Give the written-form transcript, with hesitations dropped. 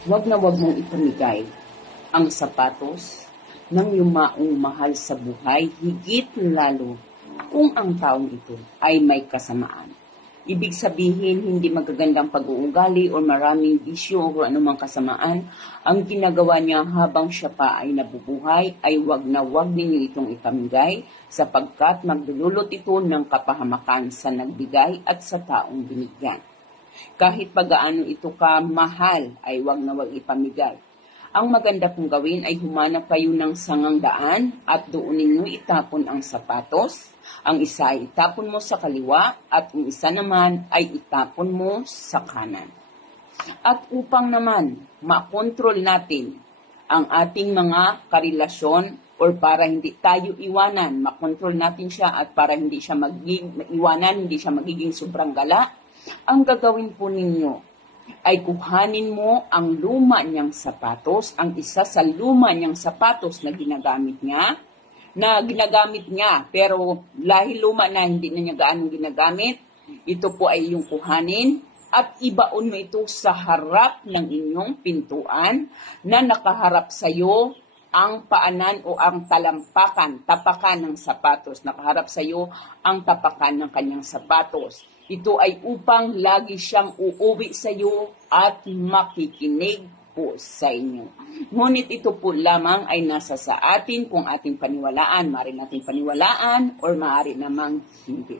Huwag na huwag mong ipamigay ang sapatos ng yumaong mahal sa buhay, higit lalo kung ang taong ito ay may kasamaan. Ibig sabihin, hindi magagandang pag-uugali o maraming bisyo o anumang kasamaan. Ang ginagawa niya habang siya pa ay nabubuhay ay wag na wag ninyo itong ipamigay sapagkat magdululot ito ng kapahamakan sa nagbigay at sa taong binigyan. Kahit pagaano ito ka mahal ay wag na wag ipamigay. Ang maganda pong gawin ay humanap kayo ng sangang daan at doon ninyo itapon ang sapatos. Ang isa ay itapon mo sa kaliwa at ang isa naman ay itapon mo sa kanan. At upang naman makontrol natin ang ating mga karelasyon or para hindi tayo iwanan, makontrol natin siya at para hindi siya iwanan, hindi siya magiging sobrang gala, ang gagawin po ninyo ay kuhanin mo ang luma niyang sapatos, ang isa sa luma niyang sapatos na ginagamit niya, pero dahil luma na hindi na niya gaano ginagamit, ito po ay yung kuhanin at ibaon mo ito sa harap ng inyong pintuan na nakaharap sa iyo ang paanan o ang tapakan ng sapatos. Nakaharap sa iyo ang tapakan ng kanyang sapatos. Ito ay upang lagi siyang uuwi sa iyo at makikinig po sa inyo. Ngunit ito po lamang ay nasa sa atin kung ating paniwalaan. Maaari natin paniwalaan or maaari namang hindi.